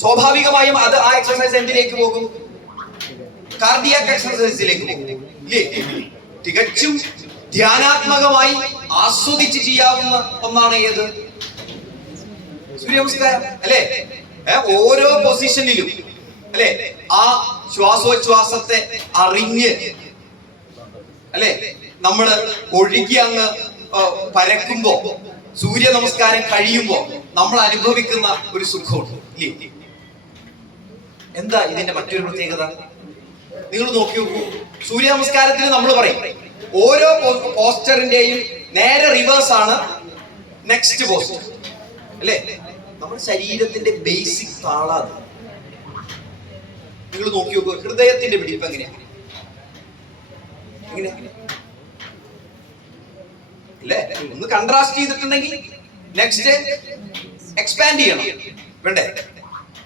സ്വാഭാവികമായും അത് ആ എക്സസൈസ് എന്തിലേക്ക് പോകും? കാർഡിയാക് എക്സസൈസിലേക്ക് പോകും ഇല്ലേ? തികച്ചും ധ്യാനാത്മകമായി ആസ്വദിച്ച് ചെയ്യാവുന്ന ഒന്നാണ് ഏത്? സൂര്യനമസ്കാരം അല്ലെ? ഓരോ പൊസിഷനിലും അല്ലെ ആ ശ്വാസോച്ഛ്വാസത്തെ അറിഞ്ഞ് അല്ലെ നമ്മൾ ഒഴുകി അങ്ങ് പരക്കുമ്പോ, സൂര്യ നമസ്കാരം കഴിയുമ്പോ നമ്മൾ അനുഭവിക്കുന്ന ഒരു സുഖമുണ്ട് ഇല്ലേ? എന്താ ഇതിന്റെ മറ്റൊരു പ്രത്യേകത? നിങ്ങൾ നോക്കി നോക്കൂ. സൂര്യ നമസ്കാരത്തിൽ നമ്മൾ പറയും ഓരോ പോസ്റ്ററിന്റെയും നേരെ റിവേഴ്സ് ആണ് നെക്സ്റ്റ് പോസ്റ്റർ അല്ലെ? നമ്മുടെ ശരീരത്തിന്റെ ബേസിക് താളാണ്. നിങ്ങൾ നോക്കി നോക്കൂ, ഹൃദയത്തിന്റെ പിടിപ്പ് എങ്ങനെയാണ്? അല്ലേ? ഒന്ന് കൺട്രാസ്റ്റ് ചെയ്തിട്ടുണ്ടെങ്കിൽ നെക്സ്റ്റ് എക്സ്പാൻഡ് ചെയ്യണം വേണ്ടേ?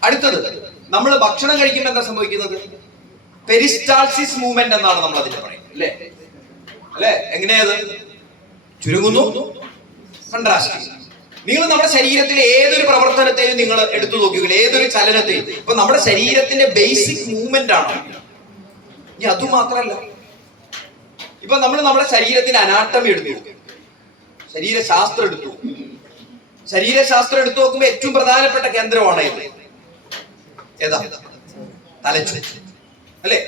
അടുത്തത്, നമ്മൾ ഭക്ഷണം കഴിക്കുമ്പോൾ എന്താ സംഭവിക്കുന്നത്? പെരിസ്റ്റാൾസിസ് മൂവ്മെന്റ് എന്നാണ് നമ്മൾ അതിനെ പറയുന്നത് അല്ലേ? അല്ലെ? എങ്ങനെയത് ചുരുങ്ങുന്നു, കൺട്രാസ്റ്റ്. നിങ്ങൾ നമ്മുടെ ശരീരത്തിലെ ഏതൊരു പ്രവർത്തനത്തെയും നിങ്ങൾ എടുത്തു നോക്കിയാൽ, ഏതൊരു ചലനത്തെയും, ഇപ്പൊ നമ്മുടെ ശരീരത്തിന്റെ ബേസിക് മൂവ്മെന്റ് ആണ്. ഇനി അതുമാത്രല്ല, ഇപ്പൊ നമ്മൾ നമ്മുടെ ശരീരത്തിന്റെ അനാട്ടമി എടുത്തു, ശരീരശാസ്ത്രം എടുത്തു. ശരീരശാസ്ത്രം എടുത്തു നോക്കുമ്പോൾ ഏറ്റവും പ്രധാനപ്പെട്ട കേന്ദ്രമാണ് ഇത്. ഏതാ? തലച്ചോറ് അല്ലെ?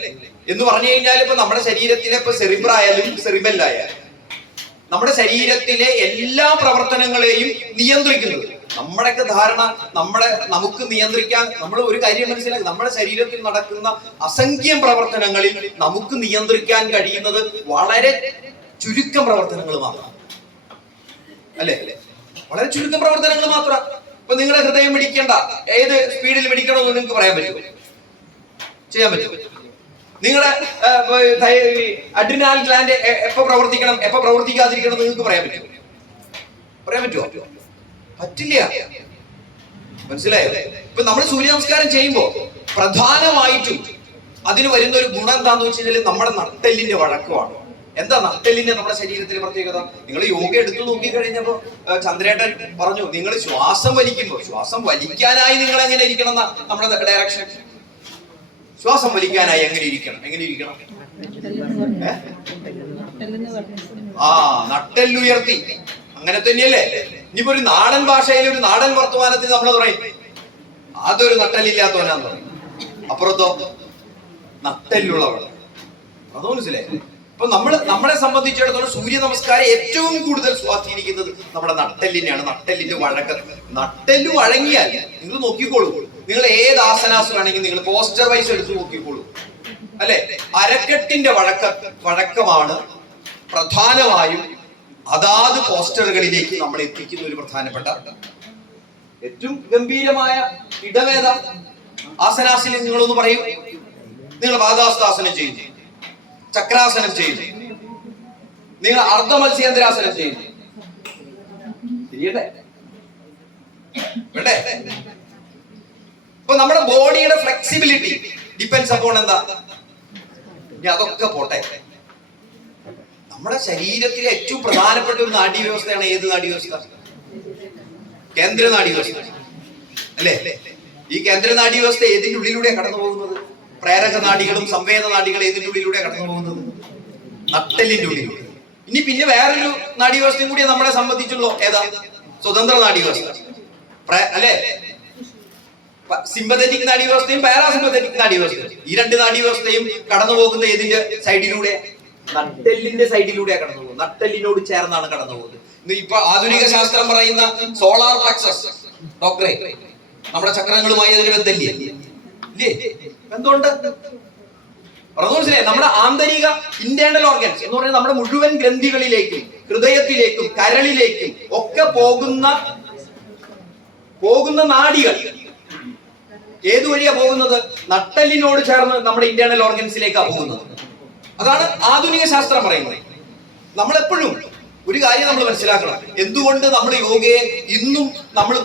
എന്ന് പറഞ്ഞു കഴിഞ്ഞാൽ ഇപ്പൊ നമ്മുടെ ശരീരത്തിലെ ഇപ്പൊ സെറിബ്രായാലും സെറിബെല്ലായാലും നമ്മുടെ ശരീരത്തിലെ എല്ലാ പ്രവർത്തനങ്ങളെയും നിയന്ത്രിക്കുന്നത്, നമ്മുടെയൊക്കെ ധാരണ നമുക്ക് നിയന്ത്രിക്കാൻ, നമ്മൾ ഒരു കാര്യം മനസ്സിലാക്കി, നമ്മുടെ ശരീരത്തിൽ നടക്കുന്ന അസംഖ്യം പ്രവർത്തനങ്ങളിൽ നമുക്ക് നിയന്ത്രിക്കാൻ കഴിയുന്നത് വളരെ ചുരുക്കം പ്രവർത്തനങ്ങൾ മാത്രം അല്ലേ? വളരെ ചുരുക്കം പ്രവർത്തനങ്ങൾ മാത്രം. ഇപ്പൊ നിങ്ങളെ ഹൃദയം പിടിക്കേണ്ട, ഏത് സ്പീഡിൽ പിടിക്കണമെന്ന് നിങ്ങൾക്ക് പറയാൻ പറ്റുമോ? ചെയ്യാൻ പറ്റുമോ? നിങ്ങളുടെ അഡ്രിനാൽ ഗ്ലാൻഡ് എപ്പോ പ്രവർത്തിക്കണം, എപ്പോ പ്രവർത്തിക്കാതിരിക്കണം നിങ്ങൾക്ക് പറയാൻ പറ്റുമോ? പറയാൻ പറ്റുമോ? പറ്റില്ല. മനസ്സിലായോ? ഇപ്പൊ നമ്മൾ സൂര്യ നമസ്കാരം ചെയ്യുമ്പോ പ്രധാനമായിട്ടും അതിന് വരുന്ന ഒരു ഗുണം എന്താന്ന് വെച്ച് കഴിഞ്ഞാൽ നമ്മുടെ നട്ടെല്ലിന്റെ വഴക്കമാണ്. എന്താ നട്ടെല്ലിന്റെ നമ്മുടെ ശരീരത്തിലെ പ്രത്യേകത? നിങ്ങൾ യോഗ എടുത്തു നോക്കി കഴിഞ്ഞപ്പോ ചന്ദ്രേട്ടൻ പറഞ്ഞു, നിങ്ങൾ ശ്വാസം വലിക്കുമ്പോ, ശ്വാസം വലിക്കാനായി നിങ്ങൾ എങ്ങനെ ഇരിക്കണം എന്നാ നമ്മുടെ ഡയറക്ഷൻ. ശ്വാസം വലിക്കാനായി എങ്ങനെ ഇരിക്കണം? നട്ടെല്ലുയർത്തി. അങ്ങനെ തന്നെയല്ലേ? ഇനിയിപ്പോ ഒരു നാടൻ ഭാഷയിൽ, ഒരു നാടൻ വർത്തമാനത്തിൽ നമ്മൾ പറയും അതൊരു നട്ടെല്ലില്ലാത്തവനാന്ന് പറയും. അപ്പുറത്തോ നട്ടെല്ലുള്ളവൾ. അത് മനസ്സിലായി? അപ്പൊ നമ്മളെ സംബന്ധിച്ചിടത്തോളം സൂര്യ നമസ്കാരം ഏറ്റവും കൂടുതൽ സ്വാധീനിക്കുന്നത് നമ്മുടെ നട്ടെല്ലിനെയാണ്. നട്ടെല്ലിന്റെ വഴക്കം. നട്ടെല്ല് വഴങ്ങിയാൽ നിങ്ങൾ നോക്കിക്കോളൂ, നിങ്ങൾ ഏത് ആസനാസ് വേണമെങ്കിൽ നിങ്ങൾ പോസ്റ്റർ വൈസ് എടുത്ത് നോക്കിക്കോളൂ അല്ലെ? അരക്കെട്ടിന്റെ വഴക്കമാണ് പ്രധാനമായും അതാത് പോസ്റ്ററുകളിലേക്ക് നമ്മൾ എത്തിക്കുന്ന ഒരു പ്രധാനപ്പെട്ട ഏറ്റവും ഗംഭീരമായ ഇടവേദ. ആസനാസിൽ നിങ്ങളൊന്ന് പറയൂ. നിങ്ങൾ പാദാസ്ഥാസനം ചെയ്യുന്നു, ചക്രാസനം ചെയ്യുന്നു, നിങ്ങൾ അർദ്ധ മത്സ്യേന്ദ്രാസനം ചെയ്യുന്നു. ശരിയല്ലേ? വേണ്ടേ? ഇപ്പൊ നമ്മുടെ ബോഡിയുടെ ഫ്ലെക്സിബിലിറ്റി ഡിപ്പെൻസ് അപ്പോൺ എന്താ? അതൊക്കെ പോട്ടെ, നമ്മുടെ ശരീരത്തിലെ ഏറ്റവും പ്രധാനപ്പെട്ട ഒരു നാഡീവ്യവസ്ഥയാണ് ഏത് നാഡീവ്യവസ്ഥ? കേന്ദ്ര നാഡീവ്യവസ്ഥ അല്ലേ? ഈ കേന്ദ്ര നാഡീവ്യവസ്ഥ ഏതിന്റെ ഉള്ളിലൂടെയാണ് കടന്നു പോകുന്നത്? പ്രേരക നാഡികളും സംവേദ നാഡികളും ഏതിന്റെ ഉള്ളിലൂടെയാണ് കടന്നു പോകുന്നത്? നട്ടെല്ലിന്റെ ഉള്ളിലൂടെ. ഇനി പിന്നെ വേറൊരു നാഡീവ്യവസ്ഥയും കൂടി നമ്മളെ സംബന്ധിച്ചുള്ളൂ. ഏതാ? സ്വതന്ത്ര നാഡീവ്യവസ്ഥ അല്ലെ? സിമ്പത്തറ്റിക് നാഡീവ്യവസ്ഥയും പാരാസിമ്പത്തറ്റിക് നാഡീവ്യവസ്ഥയും. ഈ രണ്ട് നാഡീവ്യവസ്ഥയും കടന്നു പോകുന്ന ഏതിന്റെ സൈഡിലൂടെ? നട്ടെല്ലിന്റെ സൈഡിലൂടെ കടന്നു പോകുന്നത്. നട്ടെല്ലിനോട് ചേർന്നാണ് കടന്നു പോകുന്നത്. ഇപ്പൊ ആധുനിക ശാസ്ത്രം പറയുന്ന സോളാർ പ്ലക്സസ്, ഡോക്ടറെ, നമ്മുടെ ചക്രങ്ങളുമായി അതിന് ബന്ധമില്ലേ? എന്തുകൊണ്ട്? നമ്മുടെ ആന്തരിക ഇന്റേണൽ ഓർഗൻസ് എന്ന് പറയുന്നത് നമ്മുടെ മുഴുവൻ ഗ്രന്ഥികളിലേക്കും ഹൃദയത്തിലേക്കും കരളിലേക്കും ഒക്കെ പോകുന്ന നാഡികൾ ഏതുവഴിയാ പോകുന്നത്? നട്ടെല്ലിനോട് ചേർന്ന് നമ്മുടെ ഇന്റേണൽ ഓർഗൻസിലേക്കാണ് പോകുന്നത്. അതാണ് ആധുനിക ശാസ്ത്രം പറയുന്നത്. നമ്മളെപ്പോഴും ഒരു കാര്യം നമ്മൾ മനസ്സിലാക്കണം, എന്തുകൊണ്ട് നമ്മൾ യോഗയെ ഇന്നും നമ്മൾ